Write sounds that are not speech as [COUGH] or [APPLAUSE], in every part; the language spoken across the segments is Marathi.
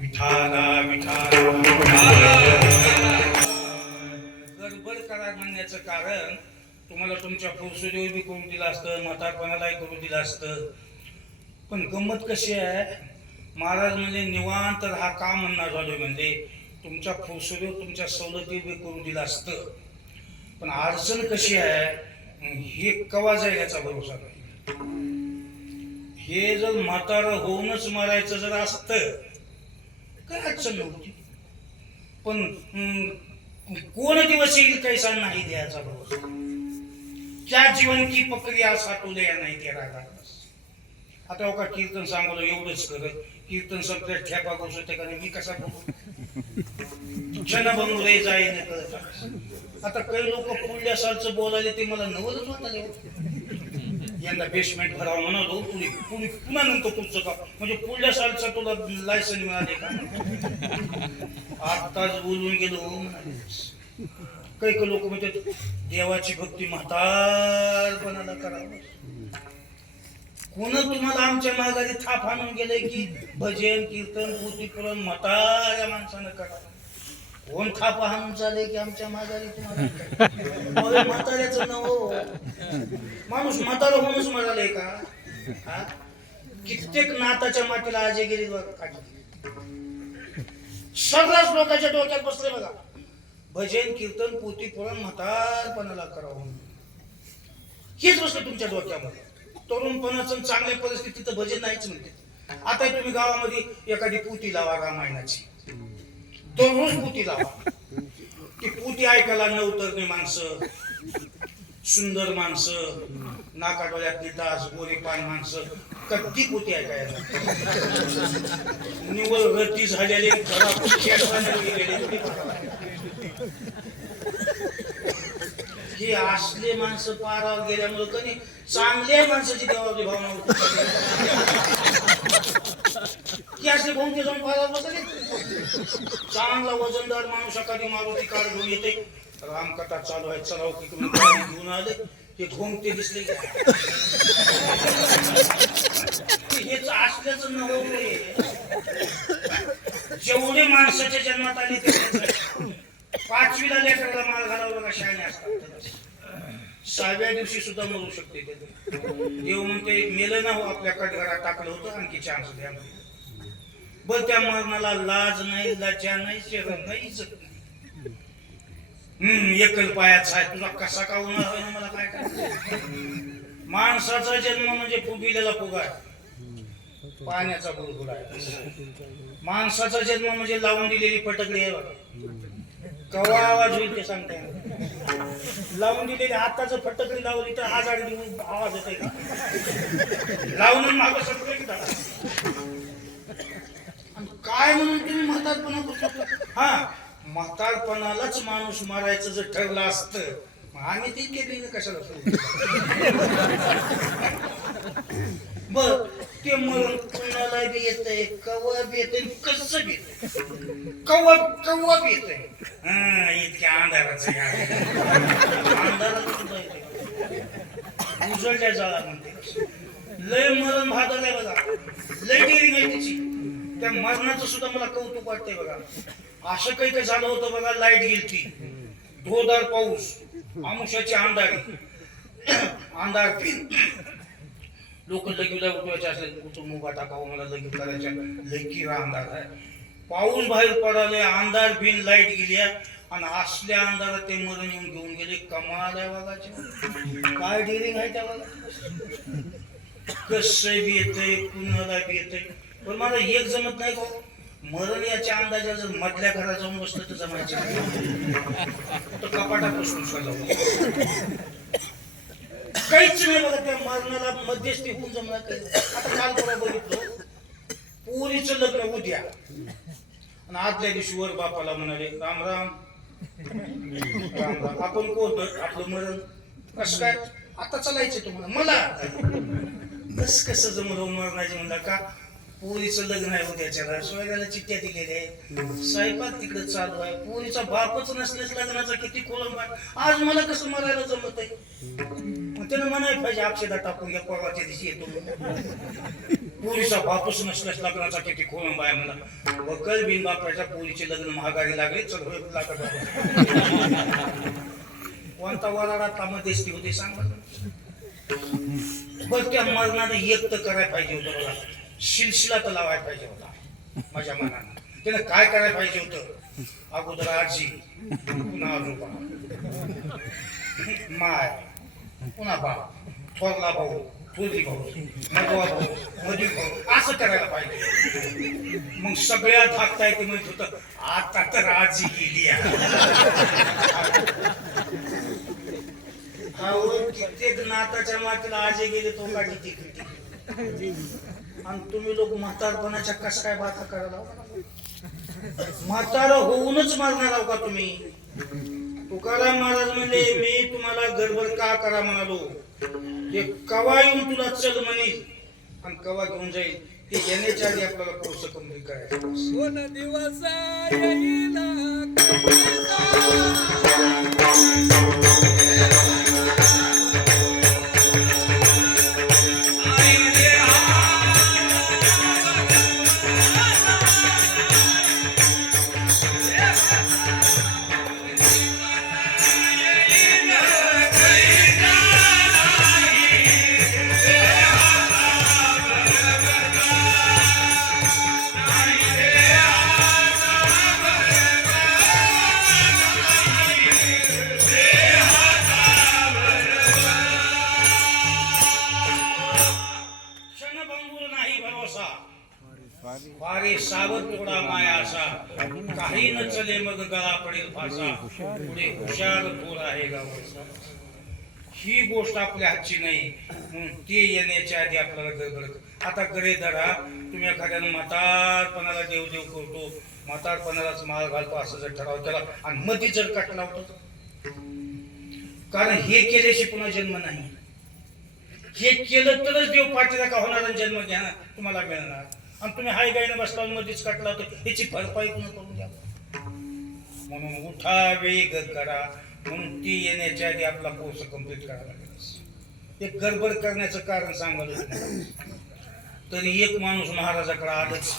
विठाला विठाला गडबड करा म्हणण्याचं कारण तुम्हाला तुमच्या फुरसुरीवर बी करून दिलं असतं म्हातारपणालाही करून दिलं असतं. पण गंमत कशी आहे? महाराज म्हणजे निवांत हा का म्हणणार झालो म्हणजे तुमच्या फुरसुरीवर तुमच्या सवलती बी करून दिलं असतं. पण अडचण कशी आहे? हे कवा जाईल याचा भरोसा नाही. हे जर म्हातारं होऊनच मरायचं जर असत काय अडचण नव्हती? पण कोण दिवस येईल कैसा नाही द्यायचा बरोबर त्या जीवन की प्रक्रिया साठू या नाही त्या रागात आता हो का कीर्तन सांगलो एवढंच करत कीर्तन संपल्या ठेपा करू त्या कारण मी कसा बघू क्षण बनू रे जाई नाही कळत. आता काही लोक पुढल्या सालचं बोलायले ते मला नवलच वाटायला यंदा बेसमेंट भरावं म्हणालो. पुढे कुणी पुन्हा नंतर तुमचं का म्हणजे पुढल्या सालचा तुला लायसन मिळाले का? आत्ताच बोलून गेलो. काही काही लोक म्हणतात देवाची भक्ती म्हातारपणाला करावं. कोण तुम्हाला आमच्या माघारी थाप आणून गेलंय की भजन कीर्तन पोथी पुरण म्हाताऱ्या माणसानं करावं? कोण थाप आणून चाले की आमच्या माघारी तुम्हाला [LAUGHS] म्हाताऱ्याचं नाव हो. माणूस म्हातारा होऊनच म्हणाले का? हा? कित्येक नाताच्या मातीला आजे गेली सर्रास लोकांच्या डोक्यात बसले बघा. भजन कीर्तन पोथी पुराण म्हातारपणाला करावं. हेच बसलं तुमच्या डोक्यामध्ये. तरुणपणाचं चांगल्या परिस्थितीत भजन नाहीच म्हणते. आता तुम्ही गावामध्ये एखादी पुती लावा रामायणाची. तरुण पुती लावा ती पुती ऐकायला नवतरणी माणसं सुंदर माणसं नाकाडोळ्यातली दास गोरी पान माणसं कट्टी पुती ऐकायला निवळ गती झालेली हे असले माणसं पारावर गेल्यामुळे कधी चांगल्या माणसाची देवाची भावना होती. असे भोंगे जाऊन पारावर बसले? चांगला वजनदार माणूस एखादी मारुती कार घेऊन येते. रामकथा चालू आहे चलाव हो तिकडून गाडी घेऊन आले. ते घोंगते दिसले. हेच असल्याचं नवं जेवढे माणसाच्या जन्मात आले ते पाचवीला लेकराला माल घालावं का शाळेने असतात. सहाव्या दिवशी सुद्धा मरू शकते ते. देव म्हणते मेलं ना हो आपल्या कटघरात टाकलं होतं आणखी चान्स द्या बर त्या मरणाला लाज नाही लज्जा नाही शरम नाही इज्जत नाही. हम्म एकल पायाचा आहे. तुला कसा का होणार मला काय काय माणसाचा जन्म म्हणजे फुगिलेला फुगा आहे. पाण्याचा बुलबुल आहे. माणसाचा जन्म म्हणजे लावून दिलेली फटकडी आहे बघा. कवा आवाज होईल ते सांगता लावून दिलेली हाताचं फटकडी लावली तर आजाड देऊन आवाज येतोय का? लावून मागं सगळं की काय म्हणून तुम्ही म्हातारपणा करतो? हा म्हातारपणालाच माणूस मारायचं जर ठरलं असतं आम्ही ती केली ना कशाला? बर ते मरण कुणाला बी येतंय कवा बी येत कसं घेत कवा कवा बी येत हा इतक्या अंधाराच हे अंधारात उजळल्या जाळा म्हणते लय मरण भादर आहे बघा. लय डेरी गेली तिची त्या मरणाचं सुद्धा मला कौतुक वाटतंय बघा. असं काही काही झालं होतं बघा लाइट गेलती. धोदार पाऊस आमुषाची अंधारी. अंधार फिर. लोक लगीला उठवायचे असेल कुठून मुगा टाकावं मला लगीन करायच्या. लकीरा अंधार. आहे पाऊस बाहेर पडाले अंधार बिन लाइट गेली आणि असल्या अंधारात ते मरण येऊन घेऊन गेले. कमाल आहे बघाचे काय डिरिंग आहे त्या बघा. कसं बी येतंय कुणाला बी येतंय. पण मला एक जमत नाही का मरण याच्या अंदाजा जर मधल्या घरात जाऊन बसलं तर जमायचं तर कपाटापासून काहीच नाही बघा त्या मरणाला मध्यस्थी होऊन जमणार आता काल परवा बघितलं पोरीचं लग्न उद्या. आणि आदल्या दिवशी वर बापाला म्हणाले राम राम. राम राम. आपण कोण आपलं मरण. कसं काय? आता चालायचं तुम्हाला. मला. कस कसं जमलं हो, मरणाचे म्हणला का? पोरीचं लग्न आहे उद्याच्याला सोयऱ्याला चिठ्ठ्या दिलेल्या आहे स्वयंपाक तिकडे चालू आहे. पोरीचा बापच नसल्यास लग्नाचा किती कोलंब आहे आज मला कसं मरायला जमत आहे? त्यानं म्हणायला पाहिजे अक्षदा टाकून या परवाच्या दिवशी येतो. पोरीचा बापूस नसल्यास लग्नाचा किती खोळंबा आहे म्हणला वकल बिन बापाच्या पोरीचे लग्न महागारी लागले होय लागत. कोणता वराडा तामदेस्ती होते सांग. बरं. त्या मरणाने एक तर करायला पाहिजे होतं मला. शिलशिला तर लावायला पाहिजे होता. माझ्या मनानं. त्यानं काय करायला पाहिजे होतं? अगोदर आजी पुन्हा आजोबा माय पुन्हा बाप. थोरला भाऊ थोरली भाऊ मधवा भाऊ भाऊ. असं करायला पाहिजे. मग सगळ्या धाकता येते म्हणत होतं आता तर आजी गेली अहो कित्येक नाताच्या मातीला आजी गेले तो का किती आणि तुम्ही लोक म्हातारपणाच्या कस काय बाता करायला म्हातारा होऊनच मारणार आहो का तुम्ही? तुकाराम महाराज म्हणले मी तुम्हाला गडबड का करा म्हणालो? ते कवा येऊन तुला चल म्हणेल आणि कवा घेऊन जाईल? ते येण्याच्या आधी आपल्याला कोर्स कंप्लीट करायचं कोण दिवस येईल नाही भरोसा वारे सावध तोडा माया असा. काही न चले मग गळा पडेल फासा पुढे हुशार बोल आहे गावाचा. ही गोष्ट आपल्या हातची नाही. म्हणून ते येण्याच्या आधी आपल्याला गडबड आता गरे धरा. तुम्ही एखाद्यानं म्हातारपणाला देव देव करतो. म्हातारपणालाच माळ घालतो असं जर ठराव त्याला आणि मध्ये जर कटला लावतो कारण हे केल्याशी पुन्हा जन्म नाही. हे केलं तरच देव पाठीला का होणार जन्म घ्या तुम्हाला मिळणार. आणि तुम्ही हाय गाईनं बसला मध्येच कटला तर ह्याची भरपाई तुम्ही करून द्या? म्हणून उठा वेग करा. म्हणून ती येण्याच्या आधी आपला कोर्स कंप्लीट करावा लागेल. एक गडबड करण्याचं कारण सांगाल तरी एक माणूस महाराजाकडे आलंच.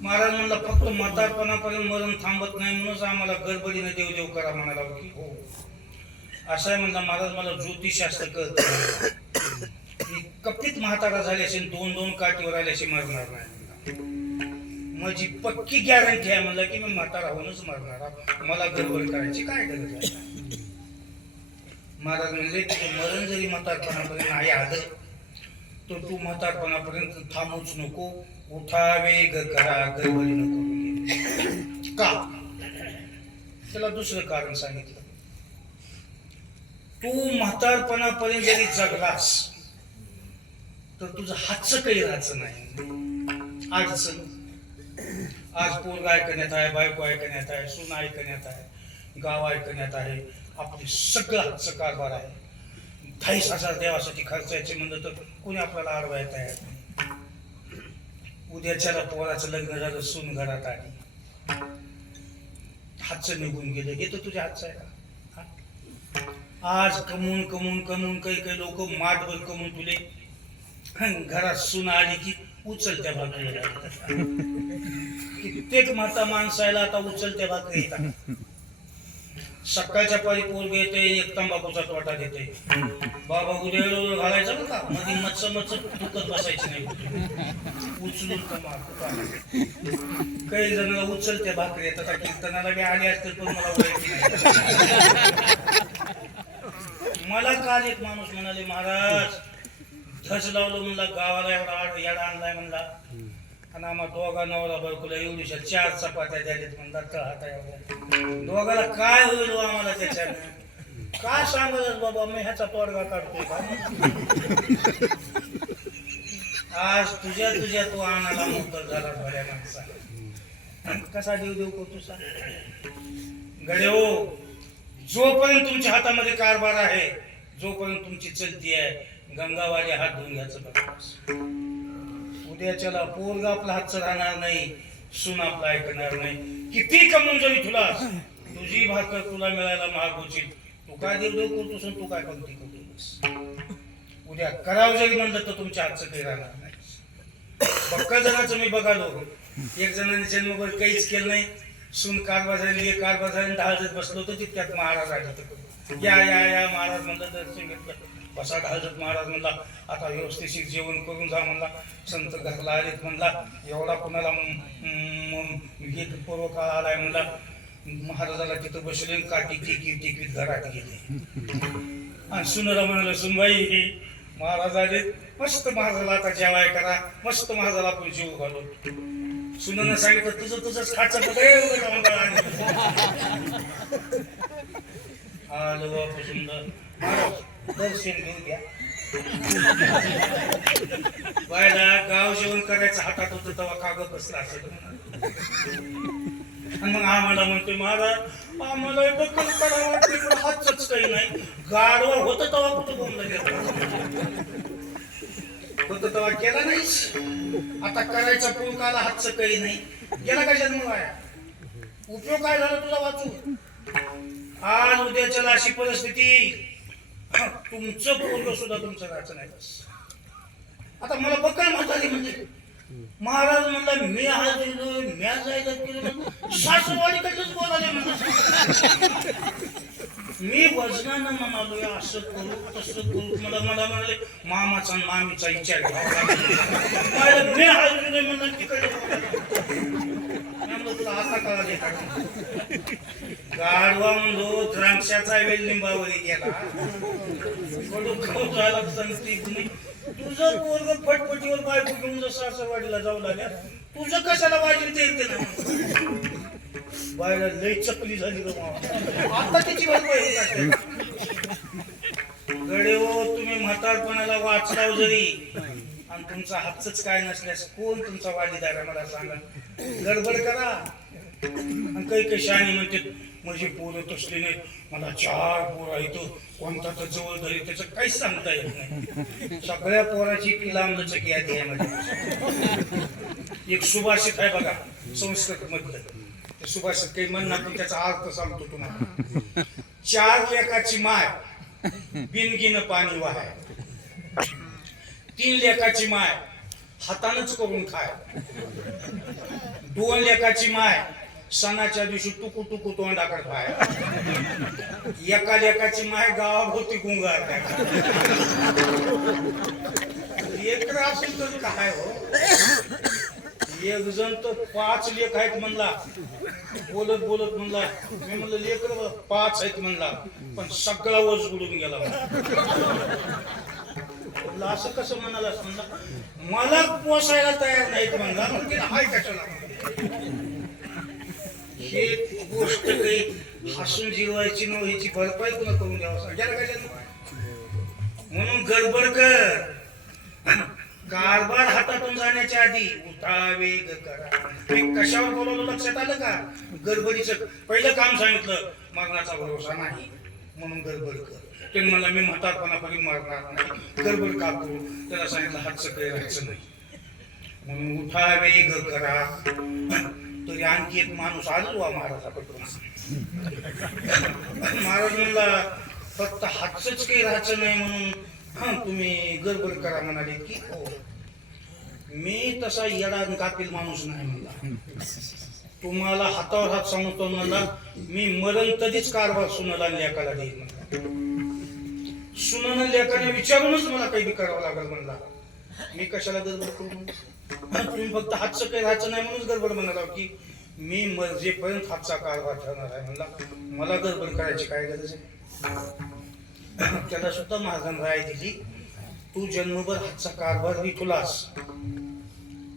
महाराज म्हणला फक्त म्हातारपणापर्यंत मरण थांबत नाही म्हणूनच आम्हाला गडबडीने देव देव करा म्हणाला की हो. असं आहे म्हणला महाराज मला ज्योतिषशास्त्र कळत मी कपीत म्हातारा झाले असे दोन दोन काठीवर आल्याशी मरणार नाही. माझी पक्की गॅरंटी आहे म्हणलं की मी म्हातारा होऊनच मरणार. मला गडबड करायची काय गरज आहे? महाराज म्हणले तुझं मरण जरी म्हातारपणापर्यंत नाही आलं तर तू म्हातारपणापर्यंत थांबूच नको. उठा वेग करा गडबडी नको का? त्याला दुसरं कारण सांगितलं. तू म्हातारपणापर्यंत जरी जगलास तर तुझं हातचं काही राहायचं नाही. अडचण आज पोरगा ऐकण्यात आहे बायको ऐकण्यात आहे सून ऐकण्यात आहे गाव ऐकण्यात आहे आपली सगळं हातचं कारभार आहे. धाईस हजार देवासाठी खर्चायचे म्हणलं तर कोणी आपल्याला आडवा येत नाही उद्याच्याला पोराचं लग्न झालं सून घरात आली. हातचं निघून गेलं. हे तर तुझ्या हातचं आहे का? आज कमवून कमवून कमवून काही काही लोक माठभर कमवून तुले. घरात सुना आली की उचलत्या भाकरी कित्येक माता माणसाला आता उचलत्या भाकरी येतात. सकाळच्या पारी पोरग येते एक तंबाखूचा तोटा देते बाबा उद्या घालायचा बरं का? मध्ये मच्छ मच्छ दुखत बसायची नाही. उचलून काही जणांना उचलत्या भाकरी येतात. कीर्तनाला बी आले असतील पण मला मला काल एक माणूस म्हणाले महाराज धस लावलं म्हणला गावाला एवढा आड याडा आणलाय म्हणला. आणि आम्हा दोघा नवरा बरकुला एवढीशा चार चपात्या द्यायत म्हणला तळहाता एवढ्या दोघाला काय होईल हो आम्हाला त्याच्यानं? काय सांगत बाबा मी ह्याचा तोडगा काढतोय का? आज तुझ्या तुझ्या तू आणाला मुक्त झाला भल्या माणसा कसा देव देव करतो सांग गडे हो जोपर्यंत तुमच्या हातामध्ये कारभार आहे जोपर्यंत तुमची चलती आहे गंगावाले हात धुवून घ्यायचं बघा. उद्याच्याला पोरगा आपला हातचं राहणार नाही सून आपला ऐकणार नाही. किती कमवून जावी तुला तुझी भाकर तुला मिळायला महाग तू काय देव देव करतोस तू काय पंक्ती करतोस? उद्या करावं जरी म्हणलं तर तुमच्या हातचं काही राहणार नाही. बक्का जणाचं मी बघालो. एक जणांनी जन्मभर काहीच केलं नाही. सून कारभार झाली एक कारभार झाली ढाळजत बसलो होतो तितक्यात महाराज आले होते. या या या महाराज म्हणलं दर्शन घेतलं. बसा ढाळजत महाराज म्हणला आता व्यवस्थिशीर जेवण करून जा म्हणला. संत घरला आलेत म्हणला एवढा कोणाला पूर्व काळ आलाय म्हणला. महाराजाला तिथं बसले काठी टिकी टिकीत घरात गेले. आणि सुनला म्हणाला सुनबाई महाराज आले मस्त महाराजाला आता जेवाय करा. मस्त महाराजाला आपण जीव घालू सुनानं सांगितलं तुझं तुझंच खायचं आलं बापू सुंदर दर्शन बायला गाव जेवण करायचं हातात होतं तेव्हा कागद बसला असं मग आम्हाला म्हणतोय महाराज आम्हाला बकल करावं वाटते हातच काही नाही. गाडवा होत तेव्हा कुठं बोललं गेलं होत तेव्हा केला नाहीस आता करायचा पूल काला हातचं काही नाही. गेला का जन्म वाया उपयोग काय झाला तुला वाचू आज उद्याच्याला अशी परिस्थिती. तुमचं पूर्व सुद्धा तुमचं राहायचं नाही बस. आता मला बक्कल म्हातारी म्हणजे? महाराज म्हणला मी हा दिलो म्या जायला केलं. सासूवाडीकडच बोलाले म्हणजे मी वजनानं म्हणालो असं करू तसं करू. मला मला म्हणाले मामाचा मामीचा विचार मी आज नाही म्हणलं तिकडे आता कळाले का? म्हणलो द्राक्षाचा वेळ लिंबावरी गेला. झाला संगती कुणी तुझं पोरग फटफटीवर बायको घेऊन जसं असं वाढीला जाऊ लागल्या तुझं कशाला वाजून ते येते ना बायला चकली झाली ग. आता. गडे हो तुम्ही म्हातारपणाला वाचलाव जरी. आणि तुमचा हातच काय नसल्यास कोण तुमचा वालीदार आहे मला सांगा? गडबड करा. आणि काही काही शहाणी म्हणते माझी पोरं तसली नाही मला चार पोरं इथं कोणता तर जवळ धरी त्याचं काहीच सांगता येत नाही. सगळ्या पोराची लांब लचक यादी आहे माझ्या एक सुभाषित आहे बघा संस्कृत मधलं ते सुभाषित काही म्हणणार पण त्याचा अर्थ सांगतो तुम्हाला. चार लेखाची माय बिनगिन पाणी वाहाय. तीन लेखाची माय हातानच करून खाय. दोन लेखाची माय सणाच्या दिवशी टुकू टुकू तोंडाकडे पाय. एका लेखाची माय गावाभोवती गुंगार लेकर असेल तर काय हो? एक जण तर पाच लेख आहेत म्हणला. बोलत बोलत म्हणला. मी म्हणलं लेख पाच आहेत म्हणला. पण सगळा वज बुडून गेला म्हणलं, असं कसं म्हणाला म्हणला? मला पोसायला तयार नाहीत म्हणला. मग हाय कशाला हे गोष्ट काही हसून जिवायची न ह्याची भरपाई तुला करून द्यावं सांगायला काय म्हणून गडबड कर. कारभार हातातून जाण्याच्या आधी उठा वेग करा. कशावर बोलवलं लक्षात आलं का? गडबडीचं पहिलं काम सांगितलं मरणाचा भरोसा नाही. म्हणून गडबड कर. ते मला मी म्हातारपणापर्यंत मरणार नाही. गडबड का करू? त्याला सांगितलं हातचं काही राहायचं नाही. म्हणून उठा वेग करा. तरी आणखी एक माणूस आलो वा महाराजाकडून. महाराज म्हणला फक्त हातच काही राहायचं नाही म्हणून तुम्ही गडबड करा म्हणाले की हो. मी तसा येडा कातील कापील माणूस नाही म्हणला. तुम्हाला हातावर हात सांगतो म्हणला मी मरण कधीच कारभार सुनाला लेखाला देईल म्हणला सुनाला लेखाने विचारूनच मला काही करावं लागेल म्हणला. मी कशाला गडबड करू तुम्ही फक्त हातचं काही राहायचं नाही म्हणूनच गडबड म्हणाला की मी मर्जेपर्यंत हातचा कारभार ठरणार आहे म्हणला. मला गडबड करायची काय गरज आहे? त्याला सुद्धा महाराजांनी राय दिली. तू जन्मभर हातचा कारभार विकलास.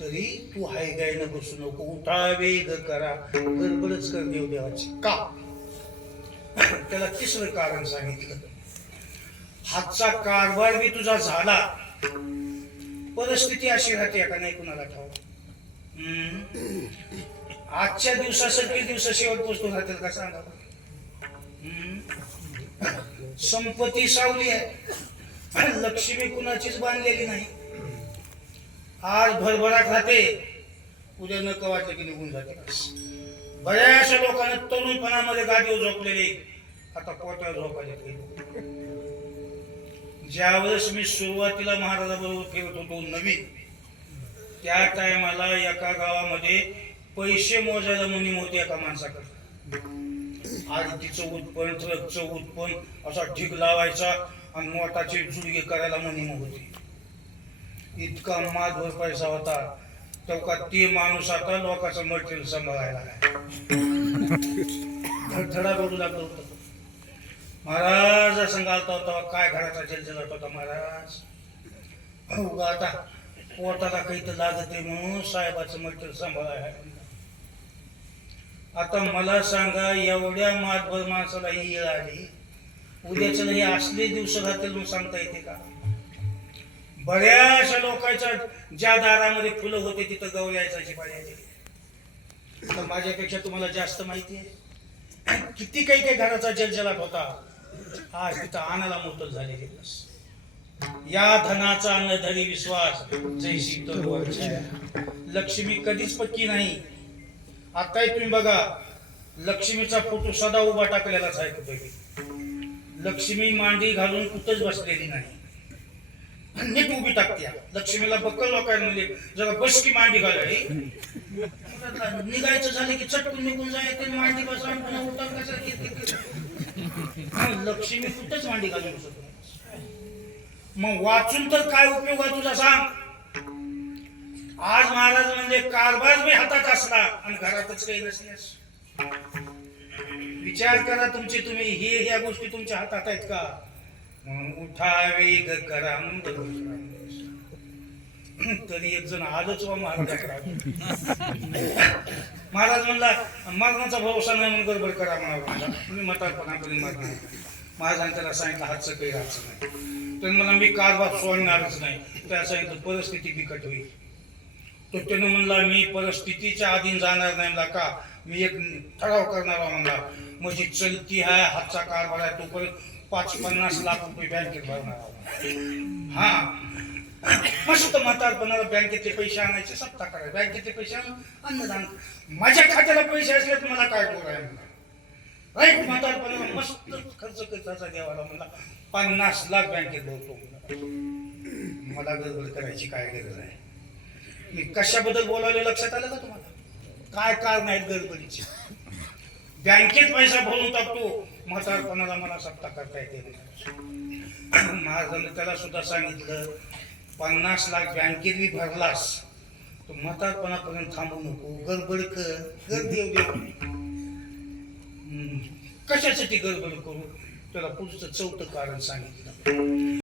तरी तू हाय गायनं बसू नको उठा वेग करा. गडबडच कर देव देवाची. का? त्याला तिसरं कारण सांगितलं. हातचा कारभार मी तुझा झाला. परिस्थिती अशी राहते का नाही कुणाला ठाव आजच्या दिवसासारखे दिवस शेवट पोचतो राहतील का सांगा हम्म. संपत्ती सावली आहे. लक्ष्मी कुणाचीच बांधलेली नाही. आज भरभराट राहते. उद्या नक वाटलं की निघून जाते. बऱ्याचशा लोकांना तरुणपणामध्ये गाडीवर झोपलेले. आता पोटावर झोपायचे काही ज्यावेळेस मी सुरुवातीला महाराजाबरोबर फिरत होतो नवीन त्या टायमाला एका गावामध्ये पैसे मोजायला मुनीम होते एका माणसाकडे. आरतीचं उत्पन्न ट्रकचं उत्पन्न असा ढीक लावायचा आणि मोठाचे जुडगे करायला म्हणून होती इतका माधवर पैसा होता तेव्हा ते माणूस आता लोकांचं मटेरियल सांभाळायला धडधडा रडू लागलो होतो. महाराज असं घालता होता काय घराचा जलजलाट होता महाराज? हो आता पोटाला काही तर लागत आहे म्हणून साहेबाचं मटेरियल सांभाळायला आता मला सांगा एवढ्या मातभर माणसाला ही येळ आली. उद्याच हे असले दिवस राहतील म्हणून सांगता येते का? बऱ्याचशा लोकांच्या ज्या दारामध्ये फुलं होते तिथं गवळी यायचा तर माझ्यापेक्षा तुम्हाला जास्त माहिती आहे. किती काही काही घराचा जलजलाट होता. आज तिथं आणायला मोठं झालेले बस. या धनाचा अन्नधरी विश्वास. जय श्री लक्ष्मी कधीच पक्की नाही. आताही तुम्ही बघा लक्ष्मीचा फोटो सदा उभा टाकलेलाच आहे कुठे लक्ष्मी मांडी घालून कुठंच बसलेली नाही. नीट उभी टाकते लक्ष्मीला बक्कल लोकांना म्हणजे जरा बस की मांडी घालाय निघायचं झालं की चटकून निघून जायचं मांडी बसा पुन्हा उठा कसं लक्ष्मी कुठंच मांडी घालून बसत मग वाचून तर काय उपयोग आहे तुझा सांग? आज महाराज म्हणजे कारभार मी हातात असला आणि घरातच काही नसल्यास विचार करा तुमचे तुम्ही हे ह्या गोष्टी तुमच्या हातात आहेत का? उठा वेग करा तरी एक जण आजच वा महाराज. म्हणला मरणाचा भरोसा नाही म्हणून गडबड करा म्हणा. तुम्ही म्हातारपणापर्यंत मरणार महाराजांनी त्याला सांगितलं हातचं काही राहायचं नाही तर मला मी कारभार सोडणारच नाही. त्या सांगितलं परिस्थिती बिकट होईल. तो त्यानं म्हणला मी परिस्थितीच्या अधीन जाणार नाही. म्हणला का? मी एक ठराव करणार म्हणला म्हणजे चलती हा हातचा कारभार आहे तोपर्यंत पाच पन्नास लाख रुपये बँकेत भरणार आहे. हा. मस्त म्हातारपणाला बँकेतले पैसे आणायचे सत्ता करायचे बँकेतले पैसे आणून अन्नदान. माझ्या खात्याला पैसे असले तर मला काय बोलाय राईट म्हातारपणाला मस्त खर्च करताचा देवाला म्हणला पन्नास लाख बँकेत भरतो मला गडबड करायची काय गरज आहे? मी कशाबद्दल बोलावले लक्षात आलं का तुम्हाला? काय कारण आहेत गडबडीचे? बँकेत पैसा भरून टाकतो. म्हातारपणाला मला सत्ता करता येते महाराजांनी त्याला सुद्धा सांगितलं पन्नास लाख बँकेत मी भरलास तर म्हातारपणापर्यंत थांबू नको. गडबड कर. गर्दी देऊ दे. कशासाठी गडबड करू? त्याला पुढचं चौथं कारण सांगितलं.